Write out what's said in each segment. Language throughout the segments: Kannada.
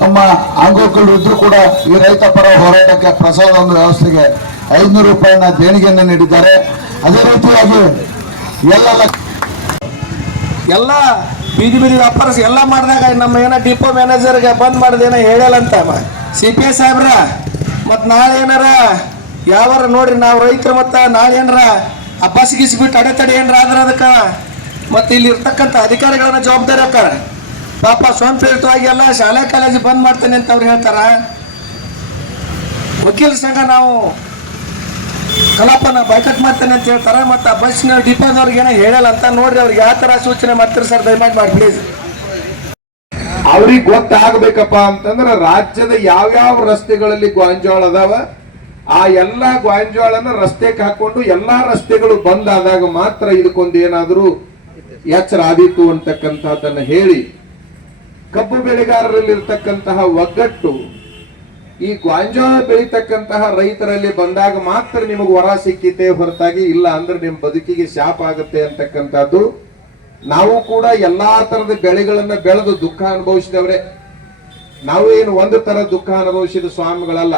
ತಮ್ಮ ಅಂಗಗಳು ಇದ್ರು ಕೂಡ ಈ ರೈತ ಪರ ಹೋರಾಟಕ್ಕೆ ಪ್ರಸಾದ ಒಂದು ವ್ಯವಸ್ಥೆಗೆ ಐದುನೂರು ರೂಪಾಯಿನ ದೇಣಿಗೆಯನ್ನು ನೀಡಿದ್ದಾರೆ. ಅದೇ ರೀತಿಯಾಗಿ ಎಲ್ಲ ಎಲ್ಲ ಬೀದಿ ಬೀದಿ ವ್ಯಾಪಾರ ಎಲ್ಲ ಮಾಡಿದಾಗ ನಮ್ಮ ಏನೋ ಡಿಪೋ ಮ್ಯಾನೇಜರ್ಗೆ ಬಂದ್ ಮಾಡಿದೇನೋ ಹೇಳಲ್ಲ ಸಿ ಪಿ ಎಸ್ ಸಾಹೇಬ್ರ, ಮತ್ತು ನಾಳೆ ಏನಾರ ಯಾವಾರ ನೋಡ್ರಿ, ನಾವು ರೈತರು ಮತ್ತು ನಾಳೆ ಏನಾರ ಆ ಬಸ್ ಗಿಸ್ ಬಿಟ್ಟು ಅಡೆತಡೆ ಏನಾರ ಆದ್ರೆ ಅದಕ್ಕೆ ಮತ್ತು ಇಲ್ಲಿ ಇರ್ತಕ್ಕಂಥ ಅಧಿಕಾರಿಗಳನ್ನ ಜವಾಬ್ದಾರಿ ಹಾಕಾರ ಪಾಪ ಸ್ವಂತ ಎಲ್ಲ ಶಾಲೆ ಕಾಲೇಜು ಬಂದ್ ಮಾಡ್ತೇನೆ ಅಂತ ಅವ್ರು ಹೇಳ್ತಾರ? ವಕೀಲ ಸಂಘ ನಾವು ಕಲಾಪನ ಬೈಕಟ್ ಮಾಡ್ತೇನೆ ಅಂತ ಹೇಳ್ತಾರೆ? ಮತ್ತ ಆ ಬಸ್ನ ಡಿಪೋದವ್ರಿಗೆ ಏನೋ ಹೇಳಲ್ಲ ಅಂತ ನೋಡ್ರಿ ಅವ್ರಿಗೆ ಯಾವ ಥರ ಸೂಚನೆ ಮಾಡ್ತಾರೆ ಸರ್ ದಯಮಾಡಿ ಮಾಡಿ ಪ್ಲೀಸ್ ಅವ್ರಿಗೆ ಗೊತ್ತಾಗಬೇಕಪ್ಪ ಅಂತಂದ್ರೆ ರಾಜ್ಯದ ಯಾವ್ಯಾವ ರಸ್ತೆಗಳಲ್ಲಿ ಗೋಂಜಾಳ ಅದಾವ, ಆ ಎಲ್ಲಾ ಗೋಂಜಾಳನ ರಸ್ತೆಗೆ ಹಾಕೊಂಡು ಎಲ್ಲಾ ರಸ್ತೆಗಳು ಬಂದ್ ಆದಾಗ ಮಾತ್ರ ಇದಕ್ಕೊಂದು ಏನಾದರೂ ಎಚ್ಚರ ಆದೀತು ಅಂತಕ್ಕಂಥದ್ದನ್ನು ಹೇಳಿ ಕಬ್ಬು ಬೆಳೆಗಾರರಲ್ಲಿ ಇರ್ತಕ್ಕಂತಹ ಒಗ್ಗಟ್ಟು, ಈ ಗ್ವಾಂಜಾಳ ಬೆಳೀತಕ್ಕಂತಹ ರೈತರಲ್ಲಿ ಬಂದಾಗ ಮಾತ್ರ ನಿಮಗೆ ವರ ಸಿಕ್ಕಿತೆ ಹೊರತಾಗಿ ಇಲ್ಲ ಅಂದ್ರೆ ನಿಮ್ಮ ಬದುಕಿಗೆ ಶಾಪ ಆಗುತ್ತೆ ಅಂತಕ್ಕಂಥದ್ದು. ನಾವು ಕೂಡ ಎಲ್ಲಾ ತರದ ಬೆಳೆಗಳನ್ನ ಬೆಳೆದು ದುಃಖ ಅನುಭವಿಸಿದವ್ರೆ. ನಾವು ಏನು ಒಂದು ತರ ದುಃಖ ಅನುಭವಿಸಿದ ಸ್ವಾಮಿಗಳಲ್ಲ.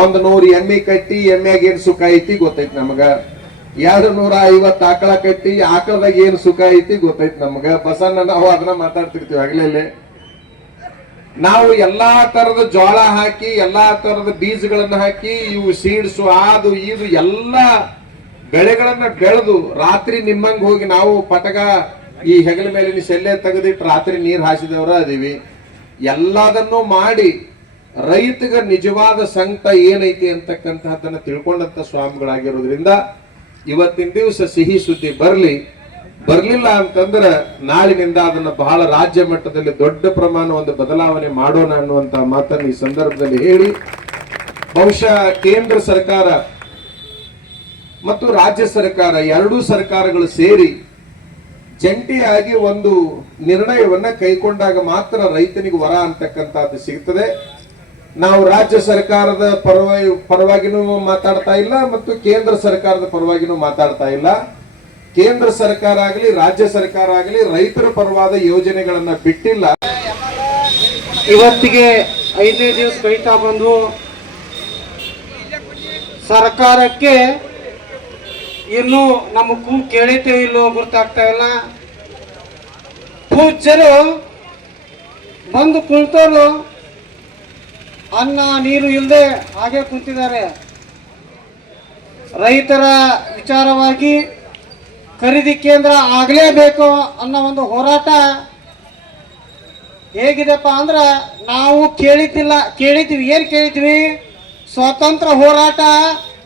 ಒಂದ್ ನೂರು ಎಮ್ಮೆ ಕಟ್ಟಿ ಎಮ್ಮೆಗೆ ಏನ್ ಸುಖ ಐತಿ ಗೊತ್ತೈತಿ ನಮಗ. ಎರಡು ನೂರ ಐವತ್ತು ಆಕಳ ಕಟ್ಟಿ ಆಕಳದಾಗ ಏನ್ ಸುಖ ಐತಿ ಗೊತ್ತೈತಿ ನಮ್ಗೆ? ಬಸನ್ನ ನಾವು ಅದನ್ನ ಮಾತಾಡ್ತಿರ್ತೀವಿ ಆಗ್ಲೇ ನಾವು ಎಲ್ಲಾ ತರದ ಜೋಳ ಹಾಕಿ, ಎಲ್ಲಾ ತರದ ಬೀಜಗಳನ್ನ ಹಾಕಿ, ಇವು ಸೀಡ್ಸು ಅದು ಇದು ಎಲ್ಲ ಬೆಳೆಗಳನ್ನ ಬೆಳೆದು ರಾತ್ರಿ ನಿಮ್ಮಂಗ್ ಹೋಗಿ ನಾವು ಪಟಗ ಈ ಹೆಗಲ ಮೇಲೆ ಸೆಲ್ಲೆ ತೆಗೆದಿಟ್ಟು ರಾತ್ರಿ ನೀರ್ ಹಾಸಿದವರ ಅದೀವಿ. ಎಲ್ಲದನ್ನು ಮಾಡಿ ರೈತಗ ನಿಜವಾದ ಸಂಕಟ ಏನೈತಿ ಅಂತಕ್ಕಂತಹದ್ದನ್ನ ತಿಳ್ಕೊಂಡಂತ ಸ್ವಾಮಿಗಳಾಗಿರೋದ್ರಿಂದ ಇವತ್ತಿನ ದಿವಸ ಸಿಹಿ ಸುದ್ದಿ ಬರಲಿ, ಬರಲಿಲ್ಲ ಅಂತಂದ್ರ ನಾಳಿನಿಂದ ಅದನ್ನ ಬಹಳ ರಾಜ್ಯ ಮಟ್ಟದಲ್ಲಿ ದೊಡ್ಡ ಪ್ರಮಾಣ ಒಂದು ಬದಲಾವಣೆ ಮಾಡೋಣ ಅನ್ನುವಂತ ಮಾತನ್ನು ಈ ಸಂದರ್ಭದಲ್ಲಿ ಹೇಳಿ, ಬಹುಶಃ ಕೇಂದ್ರ ಸರ್ಕಾರ ಮತ್ತು ರಾಜ್ಯ ಸರ್ಕಾರ ಎರಡೂ ಸರ್ಕಾರಗಳು ಸೇರಿ ಜಂಟಿಯಾಗಿ ಒಂದು ನಿರ್ಣಯವನ್ನ ಕೈಗೊಂಡಾಗ ಮಾತ್ರ ರೈತನಿಗೆ ವರ ಅಂತಕ್ಕಂಥದ್ದು ಸಿಗ್ತದೆ. ನಾವು ರಾಜ್ಯ ಸರ್ಕಾರದ ಪರವಾಗಿ, ಪರವಾಗಿನೂ ಮಾತಾಡ್ತಾ ಇಲ್ಲ ಮತ್ತು ಕೇಂದ್ರ ಸರ್ಕಾರದ ಪರವಾಗಿನೂ ಮಾತಾಡ್ತಾ ಇಲ್ಲ. ಕೇಂದ್ರ ಸರ್ಕಾರ ಆಗಲಿ, ರಾಜ್ಯ ಸರ್ಕಾರ ಆಗಲಿ ರೈತರ ಪರವಾದ ಯೋಜನೆಗಳನ್ನ ಬಿಟ್ಟಿಲ್ಲ. ಇವತ್ತಿಗೆ ಐದನೇ ದಿವಸ ಕೈತಾ ಬಂದು ಸರ್ಕಾರಕ್ಕೆ ಇನ್ನು ನಮ್ಮ ಕೂ ಕೇಳಿತೇ ಇಲ್ಲೋ ಗೊತ್ತಾಗ್ತಾ ಇಲ್ಲ. ಪೂಜ್ಯರು ಬಂದು ಕುಳಿತವರು ಅನ್ನ, ನೀರು ಇಲ್ಲದೆ ಹಾಗೆ ಕುಂತಿದ್ದಾರೆ. ರೈತರ ವಿಚಾರವಾಗಿ ಖರೀದಿ ಕೇಂದ್ರ ಆಗಲೇಬೇಕು ಅನ್ನೋ ಒಂದು ಹೋರಾಟ ಹೇಗಿದೆಪ್ಪ ಅಂದ್ರೆ ನಾವು ಕೇಳಿದ್ದಿಲ್ಲ, ಕೇಳಿದ್ವಿ, ಏನು ಕೇಳಿದ್ವಿ? ಸ್ವಾತಂತ್ರ್ಯ ಹೋರಾಟ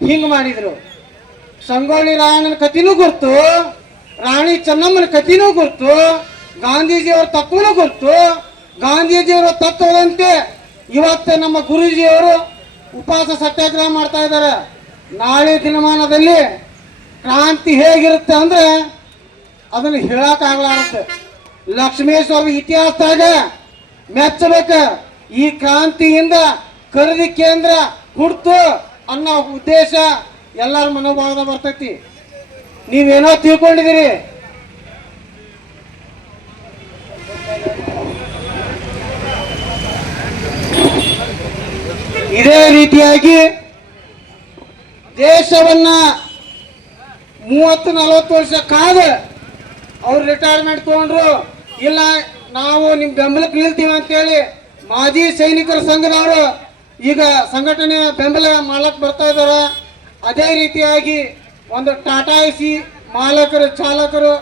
ಹಿಂಗೆ ಮಾಡಿದ್ರು. ಸಂಗೊಳ್ಳಿ ರಾಯಣ್ಣನ ಕಥೆನೂ ಗುರ್ತು ರಾಣಿ ಚೆನ್ನಮ್ಮನ ಕಥೆನೂ ಗುರ್ತು ಗಾಂಧೀಜಿಯವ್ರ ತತ್ವನೂ ಗುರ್ತು ಗಾಂಧೀಜಿಯವರ ತತ್ವದಂತೆ ಇವತ್ತು ನಮ್ಮ ಗುರೂಜಿಯವರು ಉಪವಾಸ ಸತ್ಯಾಗ್ರಹ ಮಾಡ್ತಾ ಇದ್ದಾರೆ. ನಾಳೆ ದಿನಮಾನದಲ್ಲಿ ಕ್ರಾಂತಿ ಹೇಗಿರುತ್ತೆ ಅಂದ್ರೆ ಅದನ್ನು ಹೇಳಕ್ಕಾಗಲಾರುತ್ತೆ ಲಕ್ಷ್ಮೇಶ್ವರ ಇತಿಹಾಸದಾಗ ಮೆಚ್ಚಬೇಕು. ಈ ಕ್ರಾಂತಿಯಿಂದ ಖರೀದಿ ಕೇಂದ್ರ ಹುಡ್ತು ಅನ್ನೋ ಉದ್ದೇಶ ಎಲ್ಲರ ಮನೋಭಾವದ ಬರ್ತೈತಿ. ನೀವೇನೋ ತಿಳ್ಕೊಂಡಿದ್ದೀರಿ? ಇದೇ ರೀತಿಯಾಗಿ ದೇಶವನ್ನ ಮೂವತ್ತು ನಲವತ್ತು ವರ್ಷ ಕಾದ ಅವ್ರು ರಿಟೈರ್ಮೆಂಟ್ ತಗೊಂಡ್ರು, ಇಲ್ಲ, ನಾವು ನಿಮ್ ಬೆಂಬಲಕ್ಕೆ ನಿಲ್ತೀವಿ ಅಂತೇಳಿ ಮಾಜಿ ಸೈನಿಕರ ಸಂಘದವರು ಈಗ ಸಂಘಟನೆ ಬೆಂಬಲ ಮಾಡಕ್ ಬರ್ತಾ ಇದ್ದಾರೆ ಅದೇ ರೀತಿಯಾಗಿ ಒಂದು ಟಾಟಾ ಎಸಿ ಮಾಲಕರು, ಚಾಲಕರು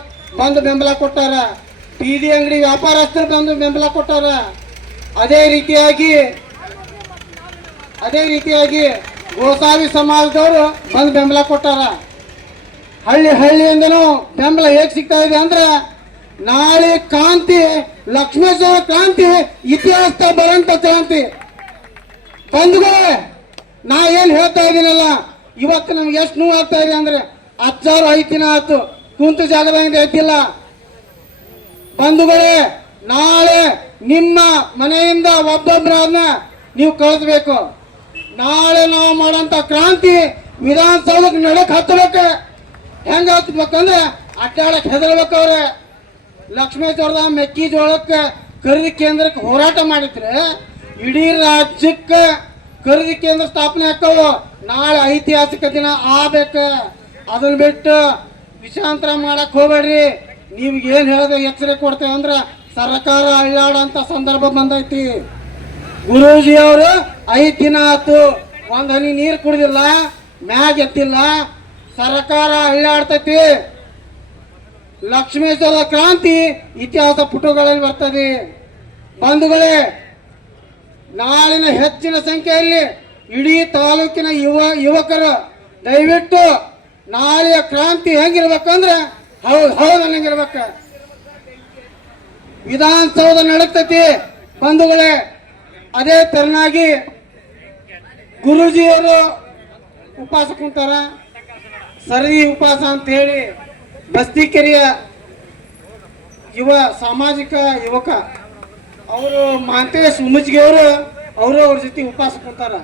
ಬಂದು ಬೆಂಬಲ ಕೊಟ್ಟಾರ. ಬೀದಿ ಅಂಗಡಿ ವ್ಯಾಪಾರಸ್ಥರು ಬಂದು ಬೆಂಬಲ ಕೊಟ್ಟಾರ. ಅದೇ ರೀತಿಯಾಗಿ ಅದೇ ರೀತಿಯಾಗಿ ಗೋಸಾವಿ ಸಮಾಜದವರು ಬಂದು ಬೆಂಬಲ ಕೊಟ್ಟಾರ. ಹಳ್ಳಿ ಹಳ್ಳಿಯಿಂದನೂ ಬೆಂಬಲ ಹೇಗೆ ಸಿಗ್ತಾ ಇದೆ ಅಂದ್ರೆ, ನಾಳೆ ಕಾಂತಿ ಲಕ್ಷ್ಮೇಶ್ವರ ಕ್ರಾಂತಿ, ಇತಿಹಾಸದ ಬರಂತ ಕ್ರಾಂತಿ. ಬಂಧುಗಳೇ, ನಾ ಏನ್ ಹೇಳ್ತಾ ಇದ್ದೀನಲ್ಲ, ಇವತ್ತು ನಮ್ಗೆ ಎಷ್ಟು ನೋವು ಆಗ್ತಾ ಇದೆ ಅಂದ್ರೆ ಹತ್ತಾರು ಐದು ದಿನ ಆಯ್ತು, ಕುಂತು ಜಾಗದಾಗ ಎದ್ದಿಲ್ಲ ಬಂಧುಗಳೇ, ನಾಳೆ ನಿಮ್ಮ ಮನೆಯಿಂದ ಒಬ್ಬೊಬ್ಬರನ್ನ ನೀವು ಕಳಿಸ್ಬೇಕು. ನಾಳೆ ನಾವು ಮಾಡೋಂಥ ಕ್ರಾಂತಿ ವಿಧಾನಸೌಧಕ್ಕೆ ನಡಕ್ ಹತ್ತಬೇಕು. ಹೆಂಗೆ ಹತ್ಬೇಕಂದ್ರೆ ಅಡ್ಡಾಡಕ್ಕೆ ಹೆದರ್ಬೇಕು ಅವ್ರೆ. ಲಕ್ಷ್ಮೇಶ್ವರದ ಮೆಕ್ಕಿಜೋಳಕ್ಕೆ ಖರೀದಿ ಕೇಂದ್ರಕ್ಕೆ ಹೋರಾಟ ಮಾಡಿದ್ರೆ ಇಡೀ ರಾಜ್ಯಕ್ಕೆ ಖರೀದಿ ಕೇಂದ್ರ ಸ್ಥಾಪನೆ ಆಕ್ಕವು ನಾಳೆ ಐತಿಹಾಸಿಕ ದಿನ ಆಬೇಕ ಅದನ್ನ ಬಿಟ್ಟು ವಿಷಾಂತರ ಮಾಡಕ್ ಹೋಗ್ಬೇಡ್ರಿ. ನೀವು ಏನು ಹೇಳಿದ್ರೆ ಎಚ್ಚರಿಕೆ ಕೊಡ್ತೇವೆ ಅಂದ್ರೆ ಸರ್ಕಾರ ಅಳ್ಳಾಡಂತ ಸಂದರ್ಭ ಬಂದೈತಿ. ಗುರೂಜಿ ಅವರು ಐದ್ ದಿನ ಆತು, ಒಂದ್ ಹನಿ ನೀರು ಕುಡಿದಿಲ್ಲ, ಮ್ಯಾಗ್ ಎತ್ತಿಲ್ಲ, ಸರ್ಕಾರ ಅಳ್ಳಾಡ್ತೈತಿ. ಲಕ್ಷ್ಮೇಶ್ವರ ಕ್ರಾಂತಿ ಇತಿಹಾಸ ಪುಟಗಳಲ್ಲಿ ಬರ್ತದೆ. ಬಂಧುಗಳೇ, ನಾಳಿನ ಹೆಚ್ಚಿನ ಸಂಖ್ಯೆಯಲ್ಲಿ ಇಡೀ ತಾಲೂಕಿನ ಯುವ ಯುವಕರು, ದಯವಿಟ್ಟು ನಾಳೆಯ ಕ್ರಾಂತಿ ಹೆಂಗಿರ್ಬೇಕಂದ್ರೆ ಹೌದು ಹೌದು ಅನ್ನಂಗಿರ್ಬೇಕ. ವಿಧಾನಸೌಧ ನಡೀತೈತಿ. ಬಂಧುಗಳೇ ಅದೇ ತೆರನಾಗಿ ಗುರೂಜಿಯವರು ಉಪವಾಸ ಕುಂತಾರ. ಸರದಿ ಉಪವಾಸ ಅಂತ ಹೇಳಿ ಬಸ್ತಿಕೆರೆಯ ಯುವ ಸಾಮಾಜಿಕ ಯುವಕ, ಅವರು ಮಹಾಂತೇಶ್ ಉಮ್ಮಜ್ಗಿ ಅವರು ಅವರು ಅವ್ರ ಜೊತೆ ಉಪವಾಸ ಕುಂತಾರ.